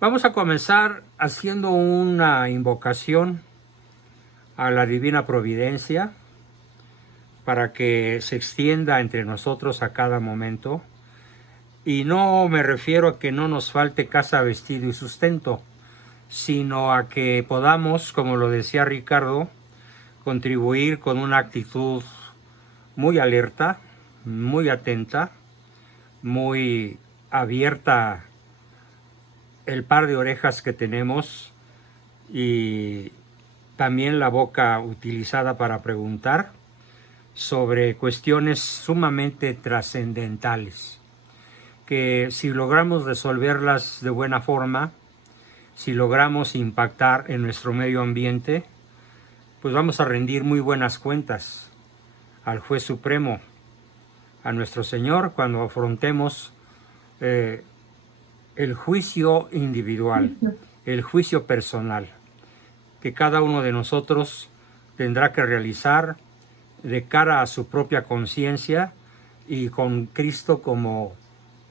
Vamos a comenzar haciendo una invocación a la Divina Providencia para que se extienda entre nosotros a cada momento. Y no me refiero a que no nos falte casa, vestido y sustento, sino a que podamos, como lo decía Ricardo, contribuir con una actitud muy alerta, muy atenta, muy abierta el par de orejas que tenemos y también la boca utilizada para preguntar sobre cuestiones sumamente trascendentales, que si logramos resolverlas de buena forma, si logramos impactar en nuestro medio ambiente, pues vamos a rendir muy buenas cuentas al Juez Supremo, a nuestro Señor, cuando afrontemos el juicio individual, el juicio personal, que cada uno de nosotros tendrá que realizar de cara a su propia conciencia y con Cristo como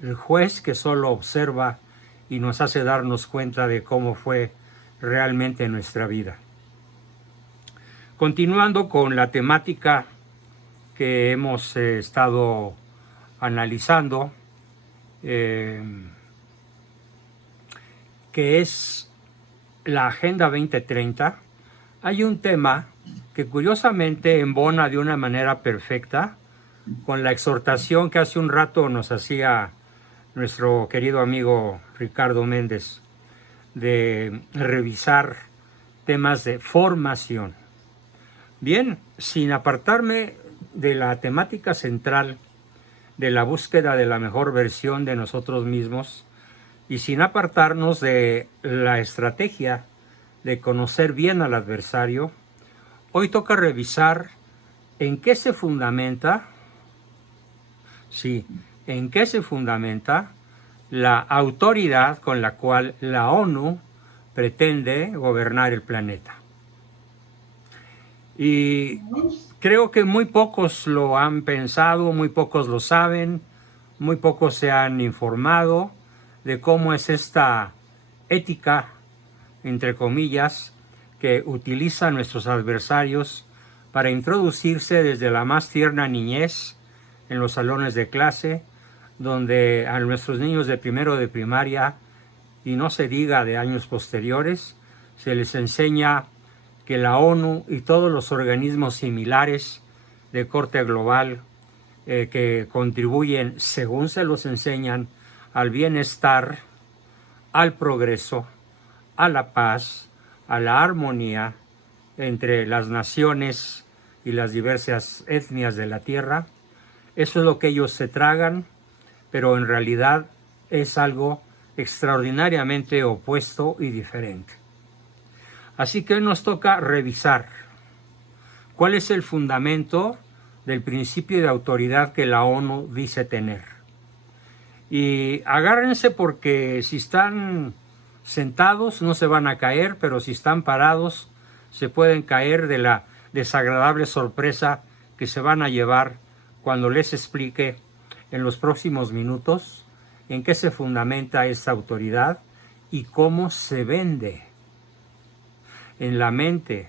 el juez que solo observa y nos hace darnos cuenta de cómo fue realmente nuestra vida. Continuando con la temática que hemos estado analizando, que es la Agenda 2030, hay un tema que curiosamente embona de una manera perfecta con la exhortación que hace un rato nos hacía nuestro querido amigo Ricardo Méndez de revisar temas de formación. Bien, sin apartarme de la temática central de la búsqueda de la mejor versión de nosotros mismos, y sin apartarnos de la estrategia de conocer bien al adversario, hoy toca revisar en qué se fundamenta, en qué se fundamenta la autoridad con la cual la ONU pretende gobernar el planeta. Y creo que muy pocos lo han pensado, muy pocos lo saben, muy pocos se han informado de cómo es esta ética, entre comillas, que utilizan nuestros adversarios para introducirse desde la más tierna niñez en los salones de clase, donde a nuestros niños de primero de primaria, y no se diga de años posteriores, se les enseña que la ONU y todos los organismos similares de corte global que contribuyen, según se los enseñan, al bienestar, al progreso, a la paz, a la armonía entre las naciones y las diversas etnias de la Tierra. Eso es lo que ellos se tragan, pero en realidad es algo extraordinariamente opuesto y diferente. Así que hoy nos toca revisar cuál es el fundamento del principio de autoridad que la ONU dice tener. Y agárrense porque si están sentados no se van a caer, pero si están parados se pueden caer de la desagradable sorpresa que se van a llevar cuando les explique en los próximos minutos en qué se fundamenta esta autoridad y cómo se vende en la mente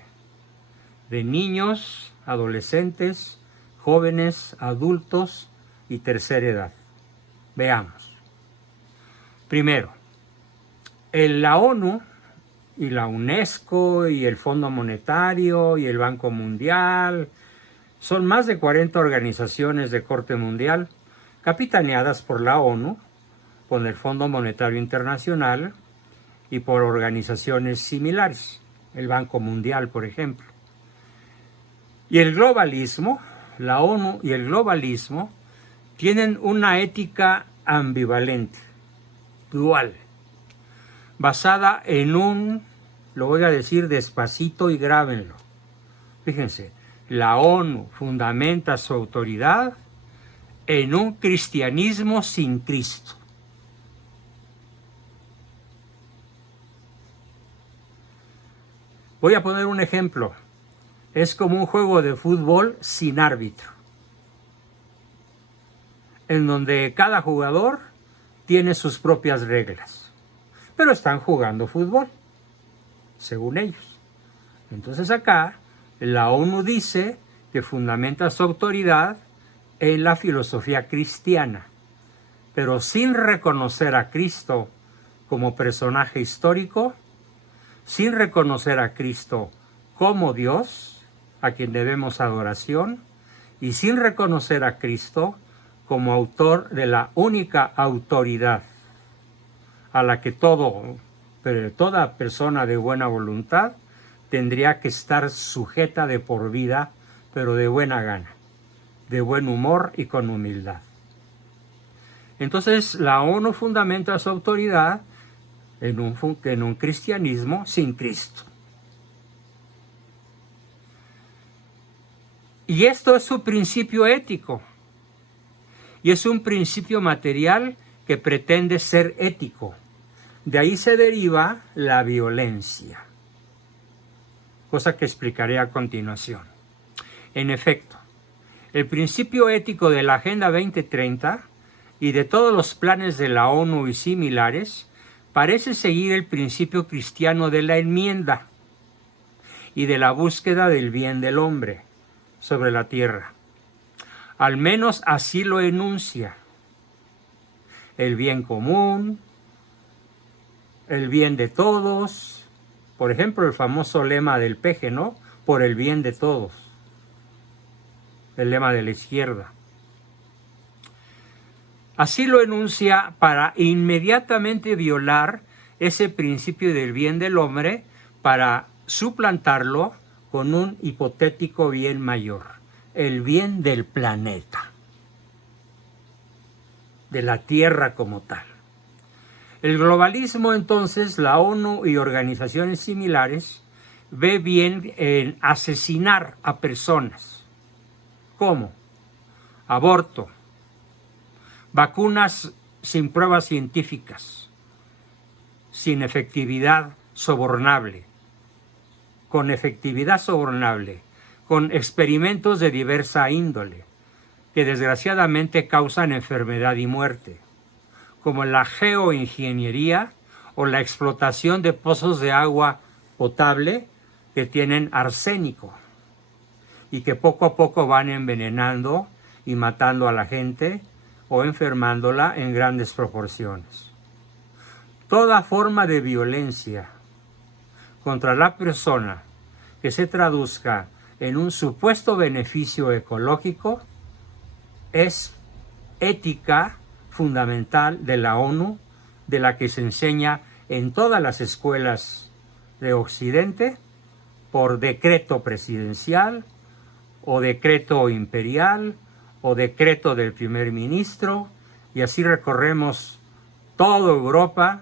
de niños, adolescentes, jóvenes, adultos y tercera edad. Veamos. Primero, la ONU y la UNESCO y el Fondo Monetario y el Banco Mundial son más de 40 organizaciones de corte mundial capitaneadas por la ONU, con el Fondo Monetario Internacional y por organizaciones similares, el Banco Mundial, por ejemplo. Y el globalismo, la ONU y el globalismo tienen una ética ambivalente, dual, basada en lo voy a decir despacito y grábenlo. Fíjense, la ONU fundamenta su autoridad en un cristianismo sin Cristo. Voy a poner un ejemplo. Es como un juego de fútbol sin árbitro, en donde cada jugador tiene sus propias reglas, pero están jugando fútbol, según ellos. Entonces acá la ONU dice que fundamenta su autoridad en la filosofía cristiana, pero sin reconocer a Cristo como personaje histórico, sin reconocer a Cristo como Dios, a quien debemos adoración, y sin reconocer a Cristo como autor de la única autoridad a la que toda persona de buena voluntad tendría que estar sujeta de por vida, pero de buena gana, de buen humor y con humildad. Entonces la ONU fundamenta su autoridad en un cristianismo sin Cristo. Y esto es su principio ético. Y es un principio material que pretende ser ético. De ahí se deriva la violencia, cosa que explicaré a continuación. En efecto, el principio ético de la Agenda 2030 y de todos los planes de la ONU y similares parece seguir el principio cristiano de la enmienda y de la búsqueda del bien del hombre sobre la tierra. Al menos así lo enuncia. El bien común, el bien de todos. Por ejemplo, el famoso lema del PG, ¿no? Por el bien de todos. El lema de la izquierda. Así lo enuncia para inmediatamente violar ese principio del bien del hombre para suplantarlo con un hipotético bien mayor, el bien del planeta, de la Tierra como tal. El globalismo, entonces, la ONU y organizaciones similares, ve bien en asesinar a personas. ¿Cómo? Aborto, vacunas sin pruebas científicas, sin efectividad sobornable, con efectividad sobornable, con experimentos de diversa índole, que desgraciadamente causan enfermedad y muerte, como la geoingeniería o la explotación de pozos de agua potable que tienen arsénico y que poco a poco van envenenando y matando a la gente o enfermándola en grandes proporciones. Toda forma de violencia contra la persona que se traduzca en un supuesto beneficio ecológico es ética fundamental de la ONU, de la que se enseña en todas las escuelas de Occidente por decreto presidencial o decreto imperial o decreto del primer ministro, y así recorremos toda Europa,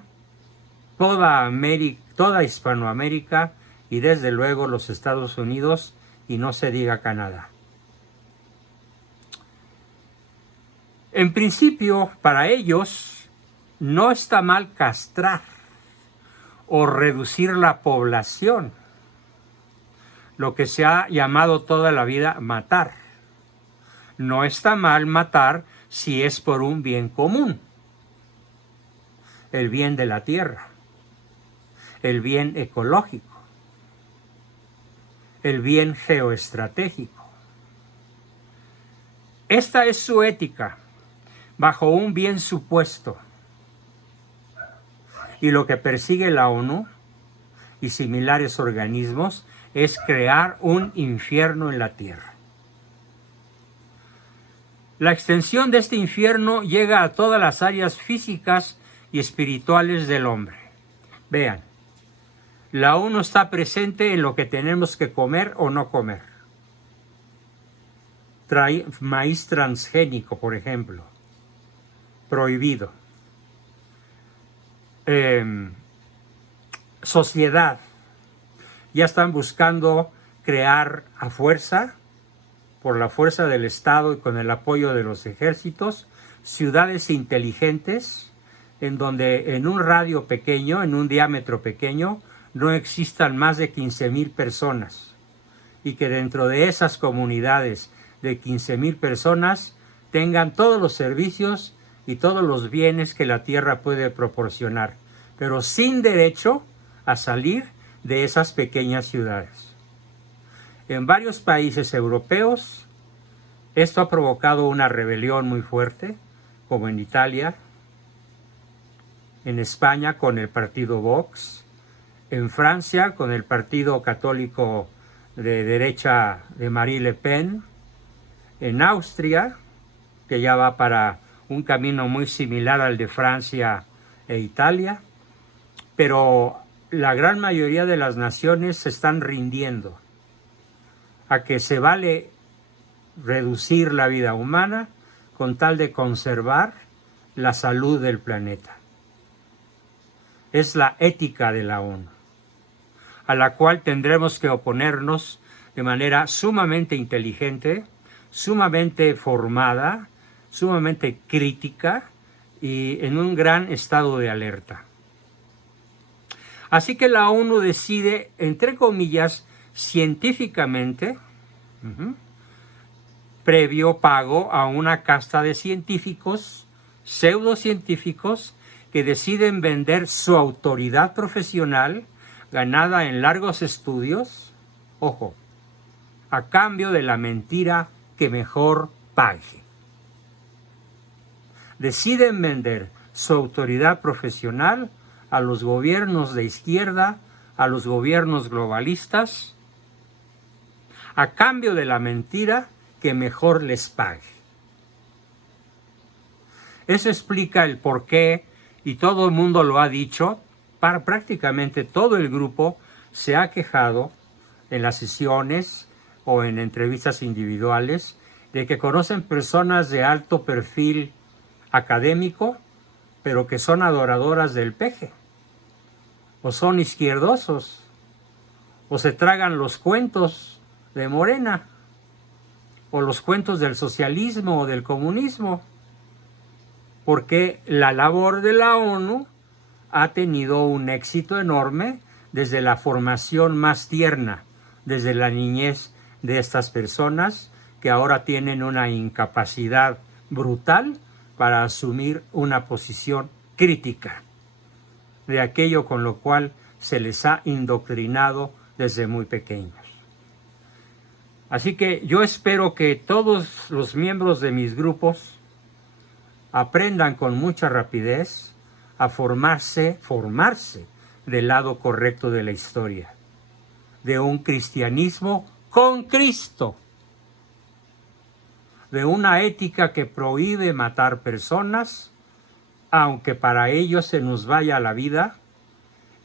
toda América, toda Hispanoamérica y desde luego los Estados Unidos, y no se diga Canadá. En principio, para ellos, no está mal castrar o reducir la población, lo que se ha llamado toda la vida matar. No está mal matar si es por un bien común, el bien de la tierra, el bien ecológico, el bien geoestratégico. Esta es su ética, bajo un bien supuesto. Y lo que persigue la ONU y similares organismos es crear un infierno en la tierra. La extensión de este infierno llega a todas las áreas físicas y espirituales del hombre. Vean, la ONU está presente en lo que tenemos que comer o no comer. Maíz transgénico, por ejemplo, prohibido. Sociedad. Ya están buscando crear a fuerza, por la fuerza del Estado y con el apoyo de los ejércitos, ciudades inteligentes en donde en un radio pequeño, en un diámetro pequeño, no existan más de 15,000 personas, y que dentro de esas comunidades de 15,000 personas tengan todos los servicios y todos los bienes que la tierra puede proporcionar, pero sin derecho a salir de esas pequeñas ciudades. En varios países europeos, esto ha provocado una rebelión muy fuerte, como en Italia, en España con el partido Vox, en Francia con el partido católico de derecha de Marine Le Pen, en Austria, que ya va para un camino muy similar al de Francia e Italia, pero la gran mayoría de las naciones se están rindiendo a que se vale reducir la vida humana con tal de conservar la salud del planeta. Es la ética de la ONU, a la cual tendremos que oponernos de manera sumamente inteligente, sumamente formada, sumamente crítica y en un gran estado de alerta. Así que la ONU decide, entre comillas, científicamente, previo pago a una casta de científicos, pseudocientíficos, que deciden vender su autoridad profesional, ganada en largos estudios, ojo, a cambio de la mentira que mejor pague. Deciden vender su autoridad profesional a los gobiernos de izquierda, a los gobiernos globalistas, a cambio de la mentira que mejor les pague. Eso explica el porqué, y todo el mundo lo ha dicho, para prácticamente todo el grupo se ha quejado en las sesiones o en entrevistas individuales de que conocen personas de alto perfil académico, pero que son adoradoras del peje, o son izquierdosos, o se tragan los cuentos de Morena, o los cuentos del socialismo o del comunismo, porque la labor de la ONU ha tenido un éxito enorme desde la formación más tierna, desde la niñez de estas personas que ahora tienen una incapacidad brutal para asumir una posición crítica de aquello con lo cual se les ha indoctrinado desde muy pequeños. Así que yo espero que todos los miembros de mis grupos aprendan con mucha rapidez a formarse del lado correcto de la historia, de un cristianismo con Cristo, de una ética que prohíbe matar personas, aunque para ello se nos vaya la vida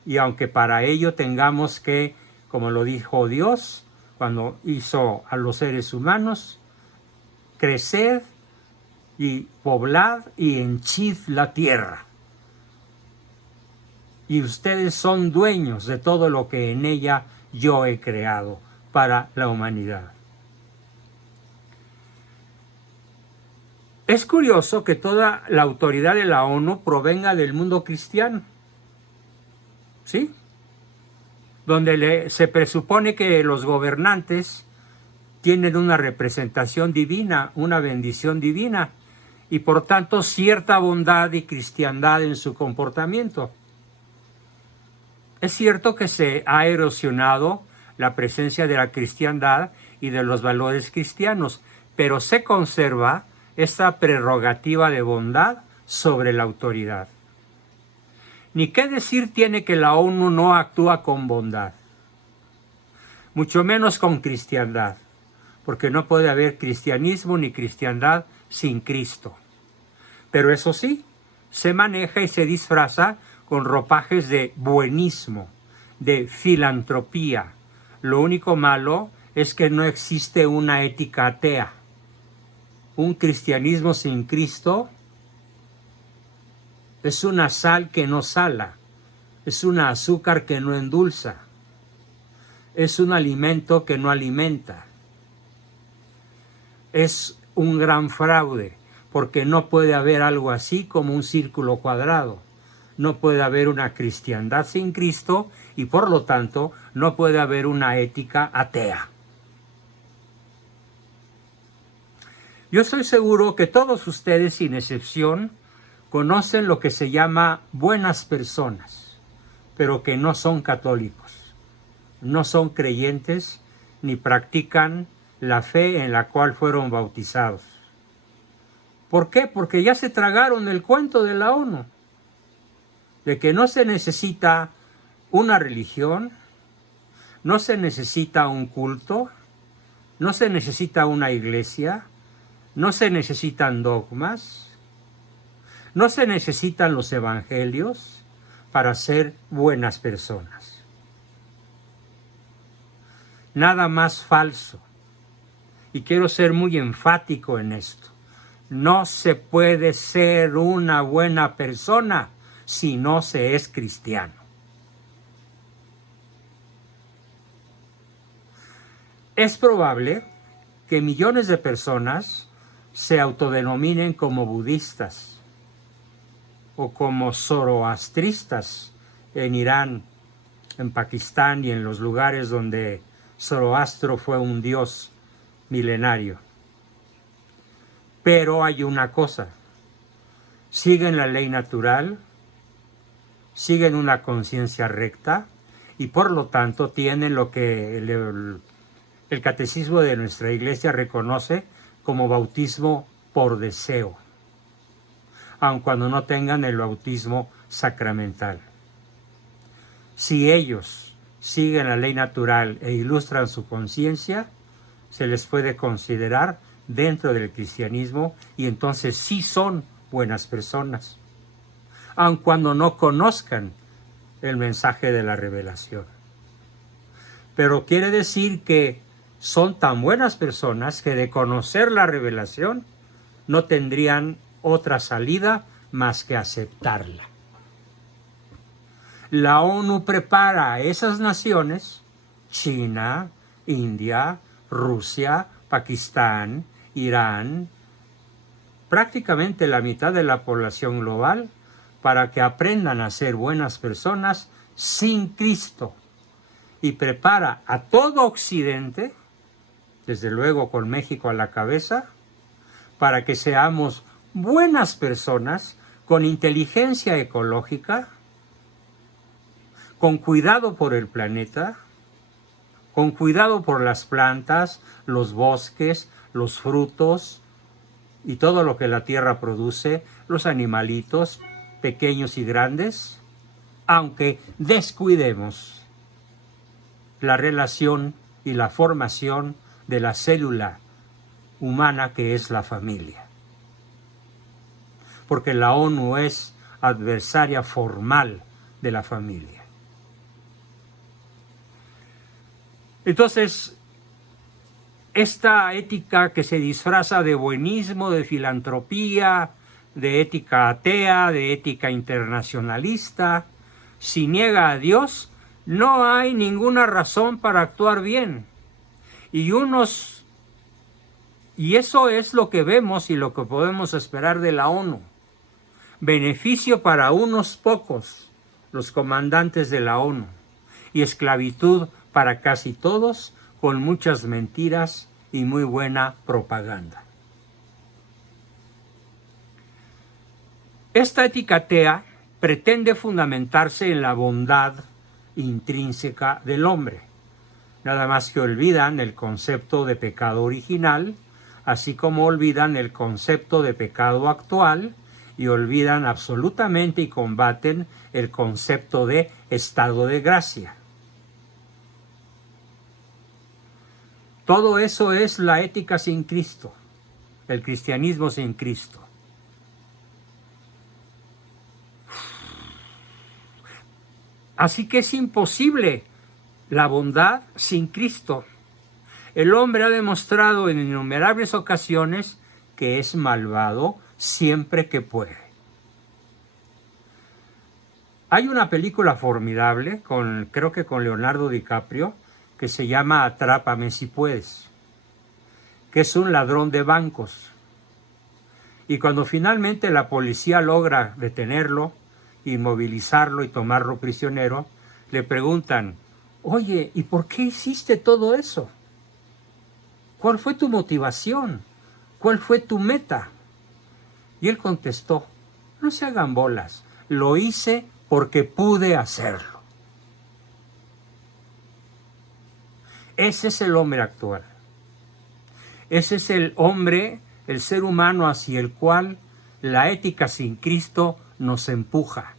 y aunque para ello tengamos que, como lo dijo Dios cuando hizo a los seres humanos, creced y poblad y henchid la tierra. Y ustedes son dueños de todo lo que en ella yo he creado para la humanidad. Es curioso que toda la autoridad de la ONU provenga del mundo cristiano, ¿sí? Donde se presupone que los gobernantes tienen una representación divina, una bendición divina, y por tanto cierta bondad y cristiandad en su comportamiento. Es cierto que se ha erosionado la presencia de la cristiandad y de los valores cristianos, pero se conserva esta prerrogativa de bondad sobre la autoridad. Ni qué decir tiene que la ONU no actúa con bondad, mucho menos con cristiandad, porque no puede haber cristianismo ni cristiandad sin Cristo. Pero eso sí, se maneja y se disfraza con ropajes de buenismo, de filantropía. Lo único malo es que no existe una ética atea. Un cristianismo sin Cristo es una sal que no sala, es un azúcar que no endulza, es un alimento que no alimenta. Es un gran fraude, porque no puede haber algo así como un círculo cuadrado. No puede haber una cristiandad sin Cristo y por lo tanto no puede haber una ética atea. Yo estoy seguro que todos ustedes, sin excepción, conocen lo que se llama buenas personas, pero que no son católicos, no son creyentes ni practican la fe en la cual fueron bautizados. ¿Por qué? Porque ya se tragaron el cuento de la ONU, de que no se necesita una religión, no se necesita un culto, no se necesita una iglesia, no se necesitan dogmas, no se necesitan los evangelios para ser buenas personas. Nada más falso. Y quiero ser muy enfático en esto. No se puede ser una buena persona si no se es cristiano. Es probable que millones de personas se autodenominen como budistas o como zoroastristas en Irán, en Pakistán y en los lugares donde Zoroastro fue un dios milenario. Pero hay una cosa: siguen la ley natural, siguen una conciencia recta y por lo tanto tienen lo que el catecismo de nuestra iglesia reconoce como bautismo por deseo, aun cuando no tengan el bautismo sacramental. Si ellos siguen la ley natural e ilustran su conciencia, se les puede considerar dentro del cristianismo y entonces sí son buenas personas, aun cuando no conozcan el mensaje de la revelación. Pero quiere decir que son tan buenas personas que de conocer la revelación no tendrían otra salida más que aceptarla. La ONU prepara a esas naciones, China, India, Rusia, Pakistán, Irán, prácticamente la mitad de la población global, para que aprendan a ser buenas personas sin Cristo. Y prepara a todo Occidente, desde luego con México a la cabeza, para que seamos buenas personas con inteligencia ecológica, con cuidado por el planeta, con cuidado por las plantas, los bosques, los frutos y todo lo que la tierra produce, los animalitos pequeños y grandes, aunque descuidemos la relación y la formación de la célula humana que es la familia. Porque la ONU es adversaria formal de la familia. Entonces, esta ética que se disfraza de buenismo, de filantropía, de ética atea, de ética internacionalista, si niega a Dios, no hay ninguna razón para actuar bien. Y eso es lo que vemos y lo que podemos esperar de la ONU. Beneficio para unos pocos, los comandantes de la ONU, y esclavitud para casi todos, con muchas mentiras y muy buena propaganda. Esta ética atea pretende fundamentarse en la bondad intrínseca del hombre, nada más que olvidan el concepto de pecado original, así como olvidan el concepto de pecado actual y olvidan absolutamente y combaten el concepto de estado de gracia. Todo eso es la ética sin Cristo, el cristianismo sin Cristo. Así que es imposible la bondad sin Cristo. El hombre ha demostrado en innumerables ocasiones que es malvado siempre que puede. Hay una película formidable, creo que con Leonardo DiCaprio, que se llama Atrápame si puedes, que es un ladrón de bancos. Y cuando finalmente la policía logra detenerlo, inmovilizarlo y tomarlo prisionero, le preguntan: oye, ¿y por qué hiciste todo eso? ¿Cuál fue tu motivación? ¿Cuál fue tu meta? Y él contestó: No se hagan bolas. Lo hice porque pude hacerlo. Ese es el hombre actual. Ese es el hombre, el ser humano hacia el cual la ética sin Cristo nos empuja.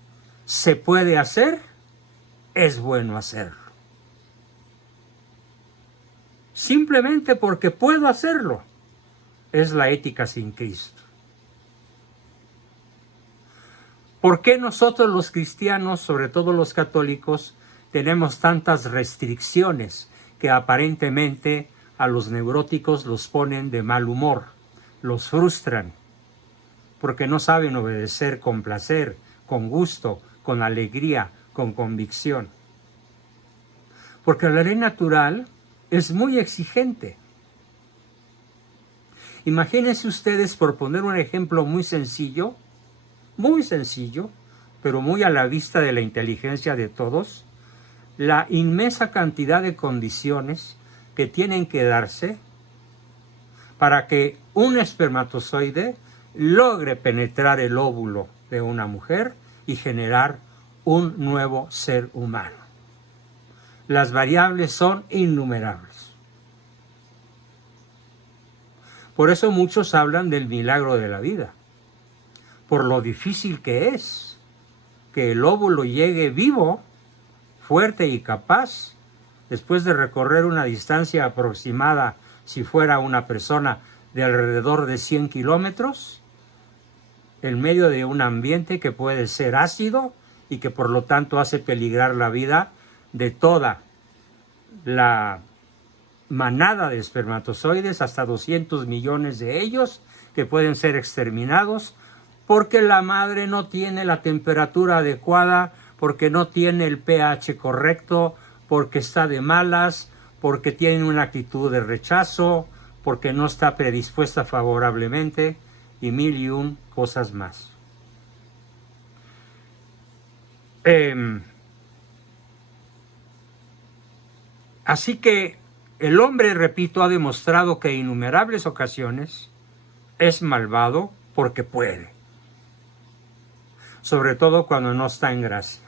¿Se puede hacer? Es bueno hacerlo. Simplemente porque puedo hacerlo. Es la ética sin Cristo. ¿Por qué nosotros los cristianos, sobre todo los católicos, tenemos tantas restricciones que aparentemente a los neuróticos los ponen de mal humor, los frustran, porque no saben obedecer con placer, con gusto, con alegría, con convicción? Porque la ley natural es muy exigente. Imagínense ustedes, por poner un ejemplo muy sencillo, pero muy a la vista de la inteligencia de todos, la inmensa cantidad de condiciones que tienen que darse para que un espermatozoide logre penetrar el óvulo de una mujer y generar un nuevo ser humano. Las variables son innumerables. Por eso muchos hablan del milagro de la vida, por lo difícil que es que el óvulo llegue vivo, fuerte y capaz, después de recorrer una distancia aproximada, si fuera una persona, de alrededor de 100 kilómetros, en medio de un ambiente que puede ser ácido y que por lo tanto hace peligrar la vida de toda la manada de espermatozoides, hasta 200 millones de ellos, que pueden ser exterminados porque la madre no tiene la temperatura adecuada, porque no tiene el pH correcto, porque está de malas, porque tiene una actitud de rechazo, porque no está predispuesta favorablemente, y mil y un cosas más. Así que el hombre, repito, ha demostrado que en innumerables ocasiones es malvado porque puede, sobre todo cuando no está en gracia.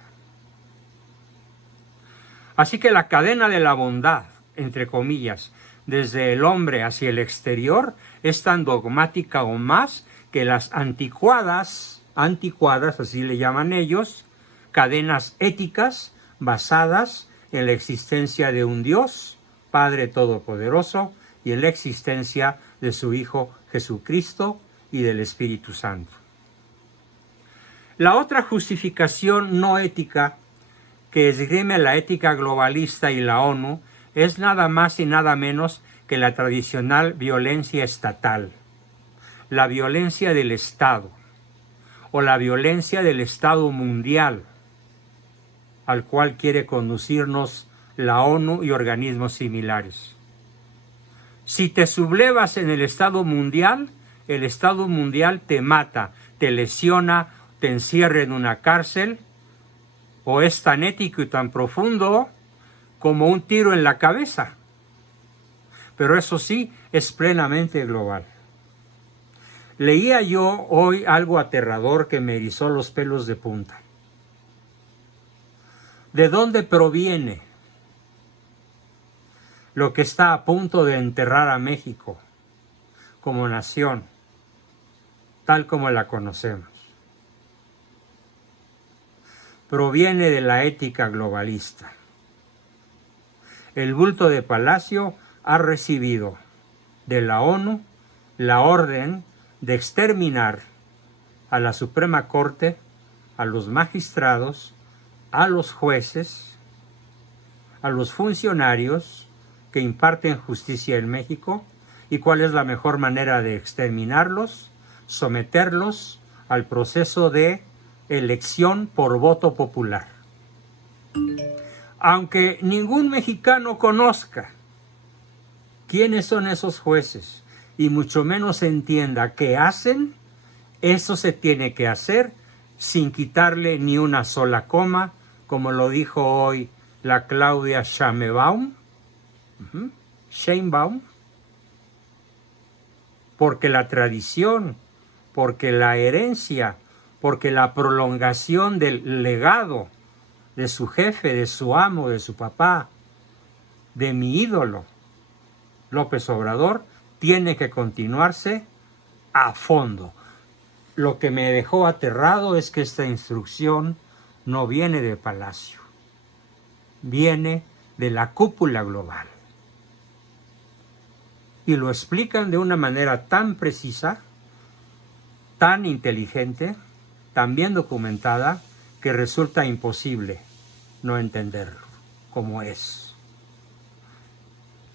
Así que la cadena de la bondad, entre comillas, desde el hombre hacia el exterior, es tan dogmática o más que las anticuadas, así le llaman ellos, cadenas éticas basadas en la existencia de un Dios, Padre Todopoderoso, y en la existencia de su Hijo Jesucristo y del Espíritu Santo. La otra justificación no ética que esgrime la ética globalista y la ONU es nada más y nada menos que la tradicional violencia estatal, la violencia del Estado o la violencia del Estado mundial, al cual quiere conducirnos la ONU y organismos similares. Si te sublevas en el Estado mundial te mata, te lesiona, te encierra en una cárcel, o es tan ético y tan profundo como un tiro en la cabeza. Pero eso sí, es plenamente global. Leía yo hoy algo aterrador que me erizó los pelos de punta. ¿De dónde proviene lo que está a punto de enterrar a México como nación, tal como la conocemos? Proviene de la ética globalista. El bulto de Palacio ha recibido de la ONU la orden de exterminar a la Suprema Corte, a los magistrados, a los jueces, a los funcionarios que imparten justicia en México. ¿Y cuál es la mejor manera de exterminarlos? Someterlos al proceso de elección por voto popular. Aunque ningún mexicano conozca quiénes son esos jueces y mucho menos entienda qué hacen, eso se tiene que hacer sin quitarle ni una sola coma, como lo dijo hoy la Claudia Sheinbaum, porque la tradición, porque la herencia, porque la prolongación del legado de su jefe, de su amo, de su papá, de mi ídolo, López Obrador, tiene que continuarse a fondo. Lo que me dejó aterrado es que esta instrucción no viene de Palacio, viene de la cúpula global. Y lo explican de una manera tan precisa, tan inteligente, tan bien documentada, que resulta imposible no entenderlo como es.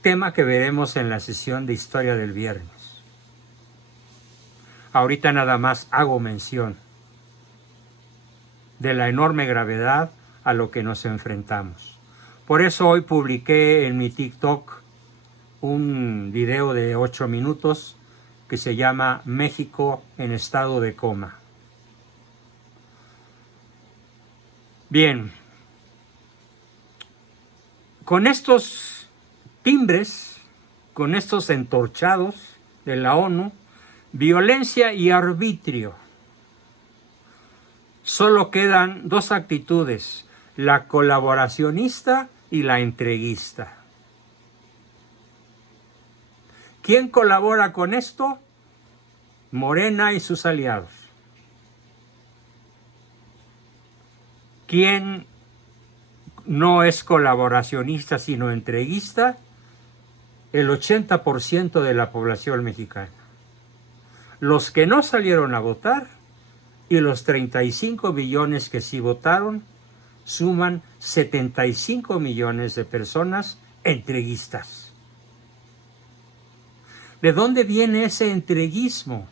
Tema que veremos en la sesión de historia del viernes. Ahorita nada más hago mención de la enorme gravedad a lo que nos enfrentamos. Por eso hoy publiqué en mi TikTok un video de 8 minutos que se llama México en estado de coma. Bien, con estos timbres, con estos entorchados de la ONU, violencia y arbitrio, solo quedan dos actitudes, la colaboracionista y la entreguista. ¿Quién colabora con esto? Morena y sus aliados. ¿Quién no es colaboracionista sino entreguista? El 80% de la población mexicana. Los que no salieron a votar y los 35 millones que sí votaron suman 75 millones de personas entreguistas. ¿De dónde viene ese entreguismo?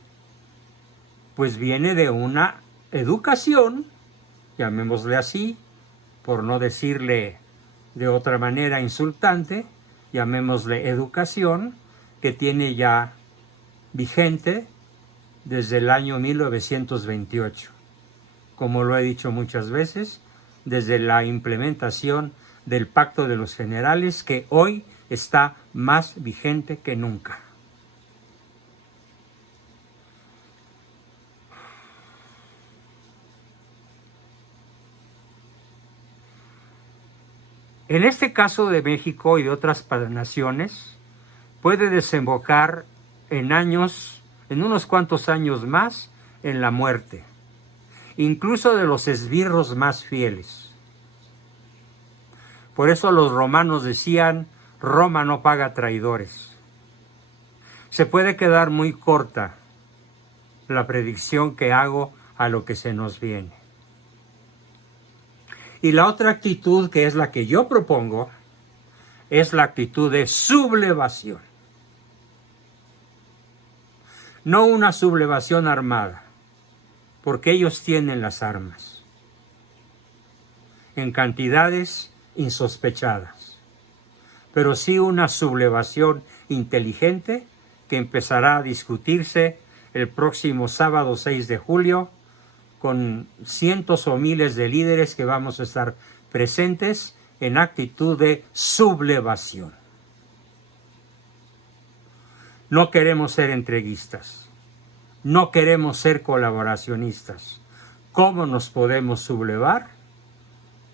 Pues viene de una educación, llamémosle así, por no decirle de otra manera insultante, llamémosle educación, que tiene ya vigente desde el año 1928. Como lo he dicho muchas veces, desde la implementación del Pacto de los Generales, que hoy está más vigente que nunca. En este caso de México y de otras naciones, puede desembocar en unos cuantos años más, en la muerte, incluso de los esbirros más fieles. Por eso los romanos decían, Roma no paga traidores. Se puede quedar muy corta la predicción que hago a lo que se nos viene. Y la otra actitud, que es la que yo propongo, es la actitud de sublevación. No una sublevación armada, porque ellos tienen las armas en cantidades insospechadas, pero sí una sublevación inteligente que empezará a discutirse el próximo sábado 6 de julio con cientos o miles de líderes que vamos a estar presentes en actitud de sublevación. No queremos ser entreguistas, no queremos ser colaboracionistas. ¿Cómo nos podemos sublevar?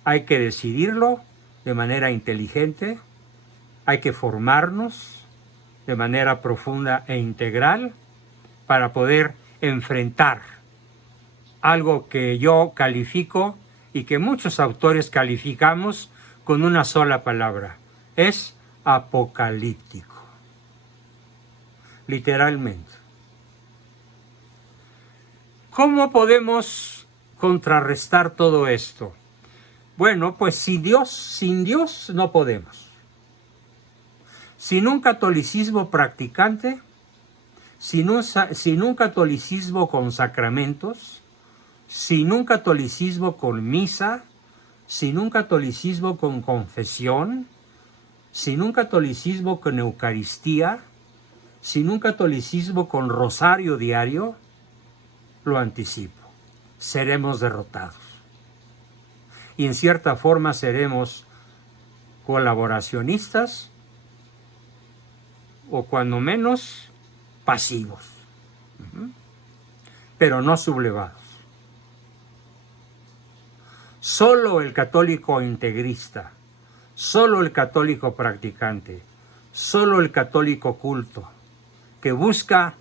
Hay que decidirlo de manera inteligente, hay que formarnos de manera profunda e integral para poder enfrentar algo que yo califico y que muchos autores calificamos con una sola palabra. Es apocalíptico. Literalmente. ¿Cómo podemos contrarrestar todo esto? Bueno, pues sin Dios no podemos. Sin un catolicismo practicante, sin un catolicismo con sacramentos, sin un catolicismo con misa, sin un catolicismo con confesión, sin un catolicismo con Eucaristía, sin un catolicismo con rosario diario, lo anticipo, seremos derrotados. Y en cierta forma seremos colaboracionistas o cuando menos pasivos, pero no sublevados. Solo el católico integrista, solo el católico practicante, solo el católico culto, que busca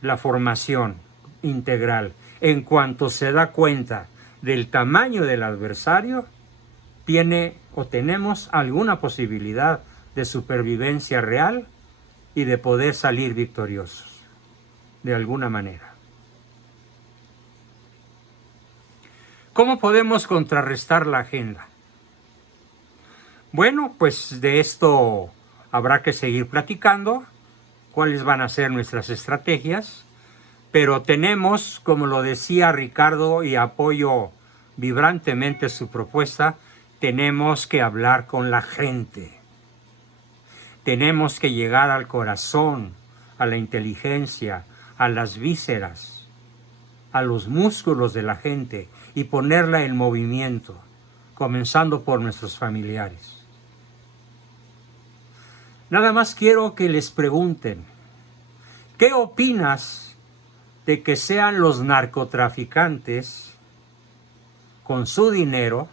la formación integral en cuanto se da cuenta del tamaño del adversario, tiene o tenemos alguna posibilidad de supervivencia real y de poder salir victoriosos, de alguna manera. ¿Cómo podemos contrarrestar la agenda? Bueno, pues de esto habrá que seguir platicando, cuáles van a ser nuestras estrategias, pero tenemos, como lo decía Ricardo, y apoyo vibrantemente su propuesta, tenemos que hablar con la gente. Tenemos que llegar al corazón, a la inteligencia, a las vísceras, a los músculos de la gente y ponerla en movimiento, comenzando por nuestros familiares. Nada más quiero que les pregunten, ¿qué opinas de que sean los narcotraficantes con su dinero,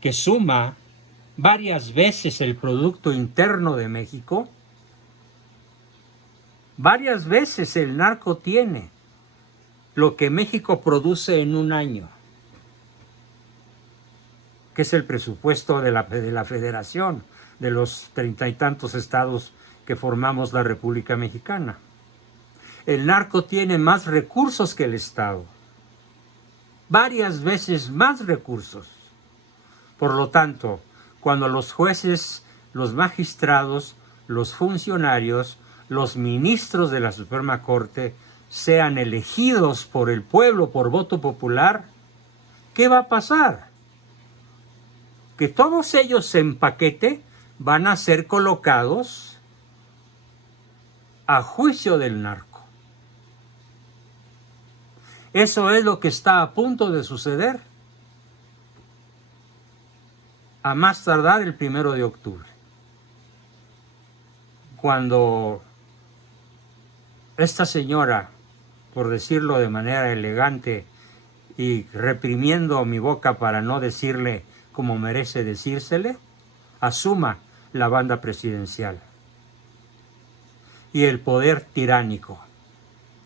que suma varias veces el Producto Interno de México? Varias veces el narco tiene lo que México produce en un año, que es el presupuesto de la Federación, de los 30 y tantos estados que formamos la República Mexicana. El narco tiene más recursos que el Estado, varias veces más recursos. Por lo tanto, cuando los jueces, los magistrados, los funcionarios, los ministros de la Suprema Corte sean elegidos por el pueblo por voto popular, ¿qué va a pasar? Que todos ellos en paquete van a ser colocados a juicio del narco. Eso es lo que está a punto de suceder a más tardar el 1 de octubre. Cuando esta señora, por decirlo de manera elegante y reprimiendo mi boca para no decirle como merece decírsele, asuma la banda presidencial y el poder tiránico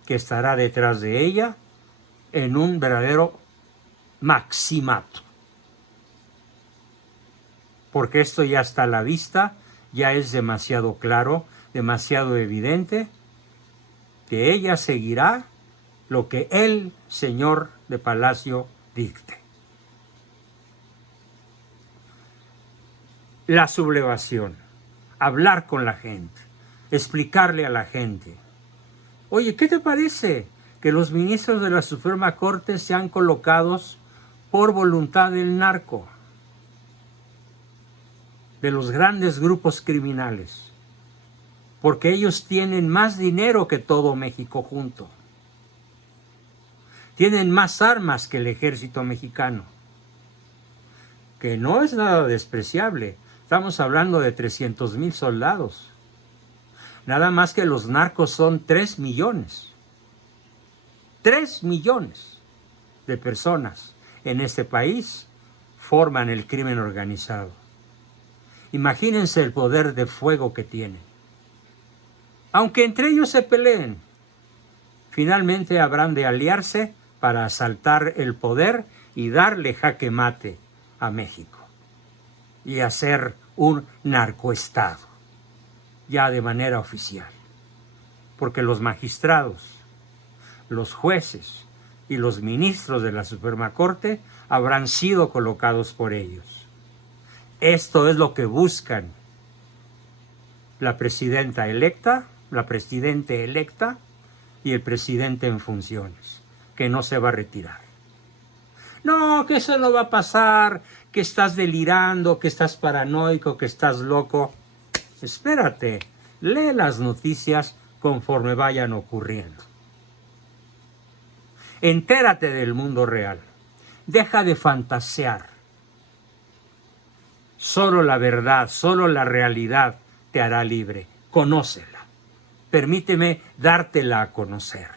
que estará detrás de ella en un verdadero maximato. Porque esto ya está a la vista, ya es demasiado claro, demasiado evidente, que ella seguirá lo que el señor de Palacio dicte. La sublevación, hablar con la gente, explicarle a la gente. Oye, ¿qué te parece que los ministros de la Suprema Corte sean colocados por voluntad del narco, de los grandes grupos criminales? Porque ellos tienen más dinero que todo México junto. Tienen más armas que el ejército mexicano, que no es nada despreciable. Estamos hablando de 300,000 soldados. Nada más que los narcos son 3 millones. 3 millones de personas en este país forman el crimen organizado. Imagínense el poder de fuego que tienen. Aunque entre ellos se peleen, finalmente habrán de aliarse para asaltar el poder y darle jaque mate a México y hacer un narcoestado, ya de manera oficial. Porque los magistrados, los jueces y los ministros de la Suprema Corte habrán sido colocados por ellos. Esto es lo que buscan la presidenta electa, la presidente electa y el presidente en funciones, que no se va a retirar. No, que eso no va a pasar, que estás delirando, que estás paranoico, que estás loco. Espérate, lee las noticias conforme vayan ocurriendo. Entérate del mundo real. Deja de fantasear. Solo la verdad, solo la realidad te hará libre. Conócela. Permíteme dártela a conocer.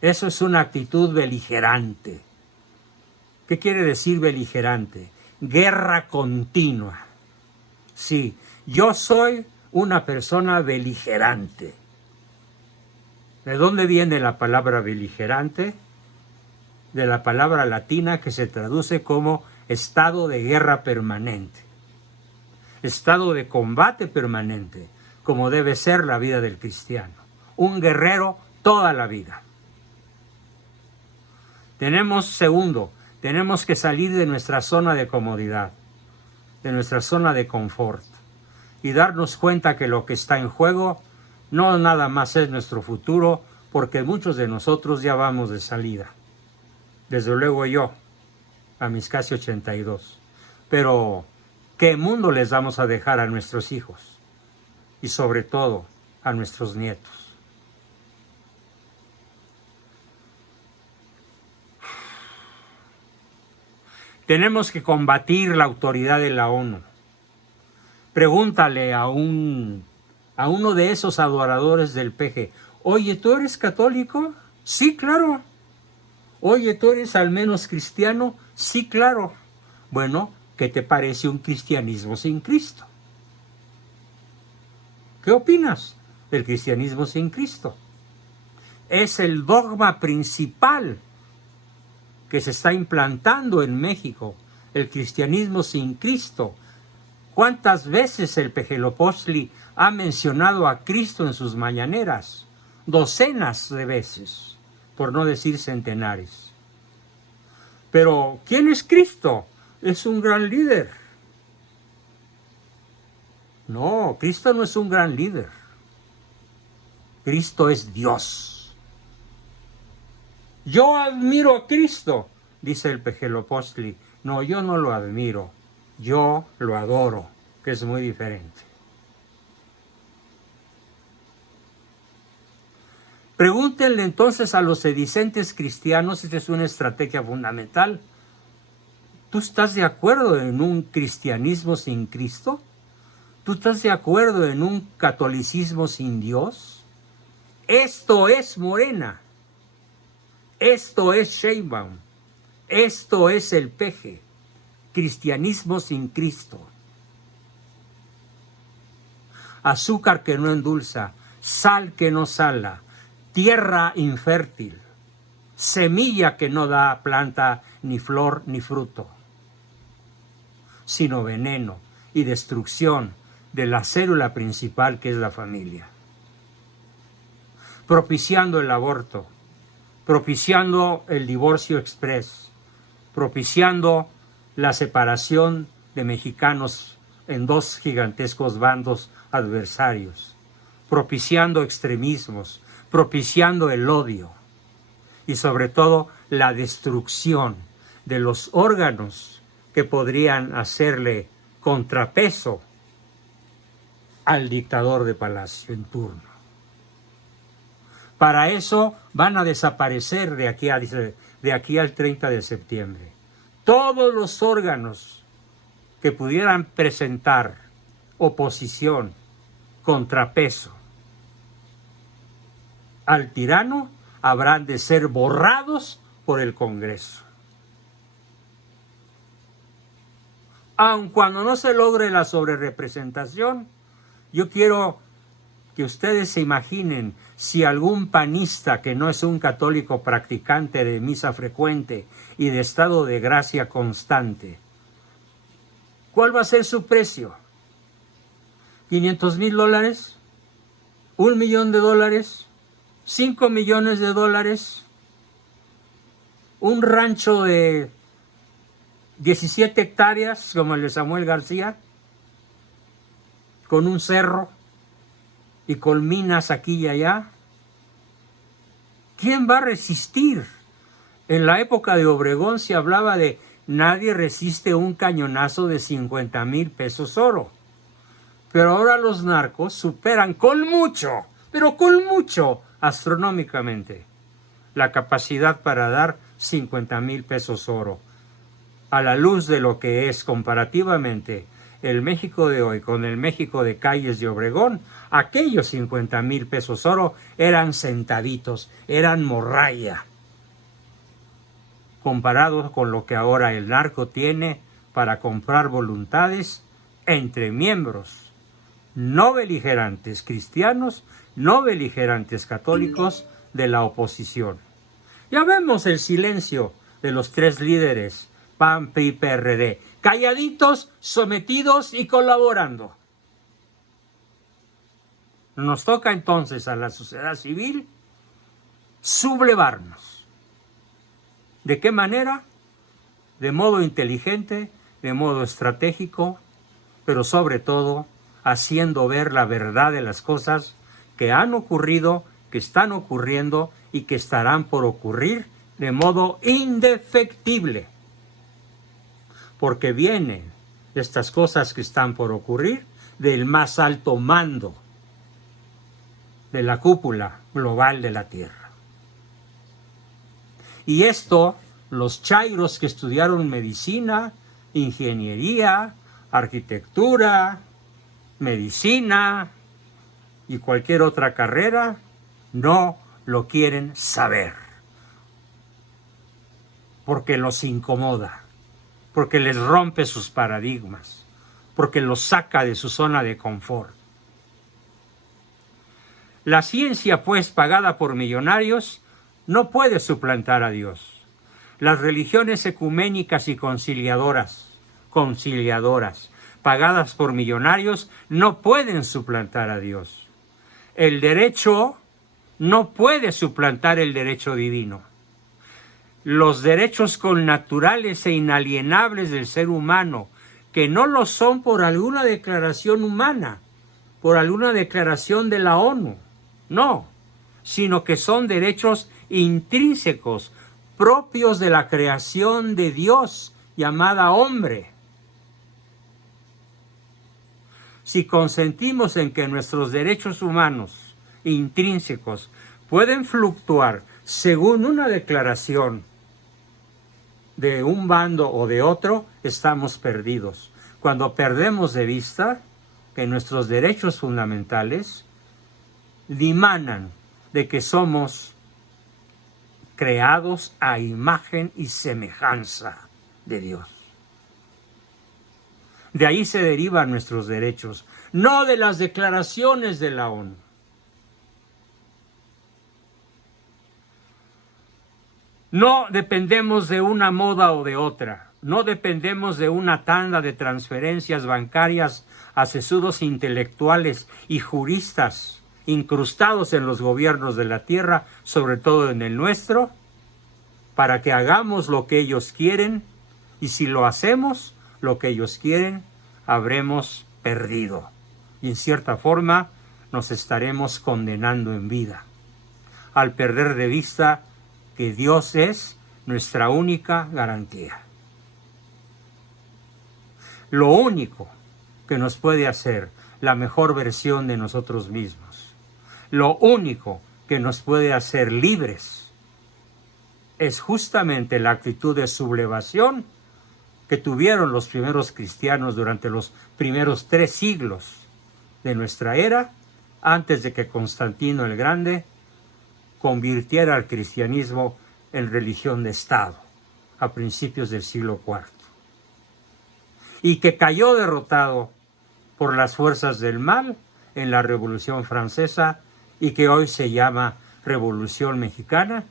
Eso es una actitud beligerante. ¿Qué quiere decir beligerante? Guerra continua. Sí, yo soy una persona beligerante. ¿De dónde viene la palabra beligerante? De la palabra latina que se traduce como estado de guerra permanente. Estado de combate permanente, como debe ser la vida del cristiano. Un guerrero toda la vida. Tenemos que salir de nuestra zona de comodidad, de nuestra zona de confort, y darnos cuenta que lo que está en juego no nada más es nuestro futuro, porque muchos de nosotros ya vamos de salida. Desde luego yo, a mis casi 82. Pero, ¿qué mundo les vamos a dejar a nuestros hijos? Y sobre todo, a nuestros nietos. Tenemos que combatir la autoridad de la ONU. Pregúntale a uno de esos adoradores del PG, oye, ¿tú eres católico? Sí, claro. Oye, ¿tú eres al menos cristiano? Sí, claro. Bueno, ¿qué te parece un cristianismo sin Cristo? ¿Qué opinas del cristianismo sin Cristo? Es el dogma principal que se está implantando en México, el cristianismo sin Cristo. ¿Cuántas veces el Pejelopostli ha mencionado a Cristo en sus mañaneras? Docenas de veces, por no decir centenares. Pero, ¿quién es Cristo? Es un gran líder. No, Cristo no es un gran líder. Cristo es Dios. Yo admiro a Cristo, dice el Pejelopostli. No, yo no lo admiro, yo lo adoro, que es muy diferente. Pregúntenle entonces a los sedicentes cristianos, esta es una estrategia fundamental. ¿Tú estás de acuerdo en un cristianismo sin Cristo? ¿Tú estás de acuerdo en un catolicismo sin Dios? Esto es Morena. Esto es Sheinbaum. Esto es el PG. Cristianismo sin Cristo. Azúcar que no endulza, sal que no sala, tierra infértil, semilla que no da planta, ni flor, ni fruto, sino veneno y destrucción de la célula principal que es la familia. Propiciando el aborto, propiciando el divorcio express, propiciando la separación de mexicanos en dos gigantescos bandos adversarios, propiciando extremismos, propiciando el odio y sobre todo la destrucción de los órganos que podrían hacerle contrapeso al dictador de Palacio en turno. Para eso van a desaparecer de aquí al 30 de septiembre todos los órganos que pudieran presentar oposición, contrapeso al tirano, habrán de ser borrados por el Congreso. Aun cuando no se logre la sobrerepresentación, yo quiero que ustedes se imaginen si algún panista que no es un católico practicante de misa frecuente y de estado de gracia constante, ¿cuál va a ser su precio? ¿$500,000? $1 millón? $5 millones? ¿Un rancho de 17 hectáreas como el de Samuel García? ¿Con un cerro y con minas aquí y allá? ¿Quién va a resistir? En la época de Obregón se hablaba de nadie resiste un cañonazo de 50,000 pesos oro. Pero ahora los narcos superan con mucho, pero con mucho, astronómicamente, la capacidad para dar 50,000 pesos oro, a la luz de lo que es comparativamente el México de hoy con el México de Calles de Obregón, aquellos 50,000 pesos oro eran centavitos, eran morralla, comparados con lo que ahora el narco tiene para comprar voluntades entre miembros no beligerantes cristianos, no beligerantes católicos de la oposición. Ya vemos el silencio de los tres líderes, PAN, PRI, PRD, calladitos, sometidos y colaborando. Nos toca entonces a la sociedad civil sublevarnos. ¿De qué manera? De modo inteligente, de modo estratégico, pero sobre todo haciendo ver la verdad de las cosas que han ocurrido, que están ocurriendo y que estarán por ocurrir de modo indefectible. Porque vienen estas cosas que están por ocurrir del más alto mando de la cúpula global de la Tierra. Y esto, los chairos que estudiaron medicina, ingeniería, arquitectura, medicina y cualquier otra carrera, no lo quieren saber. Porque los incomoda, porque les rompe sus paradigmas, porque los saca de su zona de confort. La ciencia, pues, pagada por millonarios, no puede suplantar a Dios. Las religiones ecuménicas y conciliadoras, pagadas por millonarios, no pueden suplantar a Dios. El derecho no puede suplantar el derecho divino. Los derechos connaturales e inalienables del ser humano, que no lo son por alguna declaración humana, por alguna declaración de la ONU, no, sino que son derechos intrínsecos, propios de la creación de Dios, llamada hombre. Si consentimos en que nuestros derechos humanos intrínsecos pueden fluctuar según una declaración de un bando o de otro, estamos perdidos. Cuando perdemos de vista que nuestros derechos fundamentales dimanan de que somos creados a imagen y semejanza de Dios. De ahí se derivan nuestros derechos, no de las declaraciones de la ONU. No dependemos de una moda o de otra, no dependemos de una tanda de transferencias bancarias a sesudos intelectuales y juristas incrustados en los gobiernos de la tierra, sobre todo en el nuestro, para que hagamos lo que ellos quieren, y si lo hacemos, lo que ellos quieren, habremos perdido. Y en cierta forma nos estaremos condenando en vida, al perder de vista que Dios es nuestra única garantía. Lo único que nos puede hacer la mejor versión de nosotros mismos, lo único que nos puede hacer libres, es justamente la actitud de sublevación que tuvieron los primeros cristianos durante los primeros 3 siglos de nuestra era, antes de que Constantino el Grande convirtiera al cristianismo en religión de Estado a principios del siglo IV, y que cayó derrotado por las fuerzas del mal en la Revolución Francesa, y que hoy se llama Revolución Mexicana,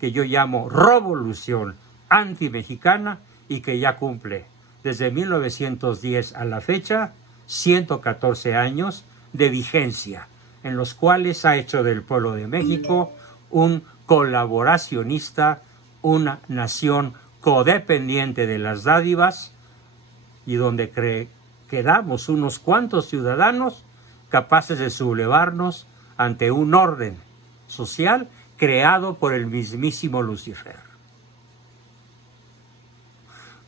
que yo llamo Revolución Antimexicana, y que ya cumple desde 1910 a la fecha 114 años de vigencia, en los cuales ha hecho del pueblo de México un colaboracionista, una nación codependiente de las dádivas, y donde quedamos unos cuantos ciudadanos capaces de sublevarnos ante un orden social creado por el mismísimo Lucifer.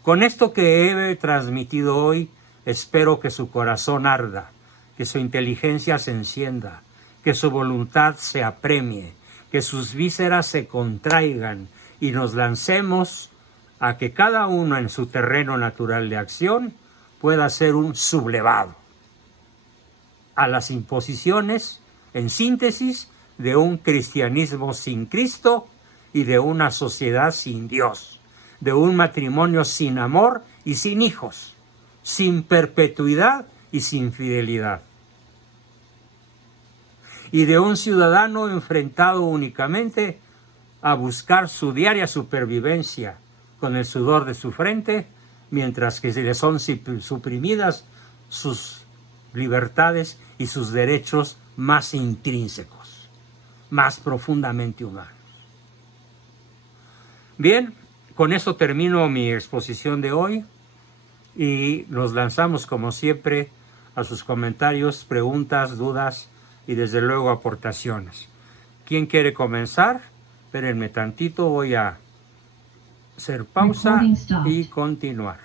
Con esto que he transmitido hoy, espero que su corazón arda, que su inteligencia se encienda, que su voluntad se apremie, que sus vísceras se contraigan y nos lancemos a que cada uno en su terreno natural de acción pueda ser un sublevado a las imposiciones, en síntesis, de un cristianismo sin Cristo y de una sociedad sin Dios, de un matrimonio sin amor y sin hijos, sin perpetuidad y sin fidelidad, y de un ciudadano enfrentado únicamente a buscar su diaria supervivencia con el sudor de su frente, mientras que se le son suprimidas sus libertades y sus derechos más intrínsecos, más profundamente humanos. Bien, con eso termino mi exposición de hoy y nos lanzamos como siempre a sus comentarios, preguntas, dudas y desde luego aportaciones. ¿Quién quiere comenzar? Espérenme tantito, voy a hacer pausa y continuar.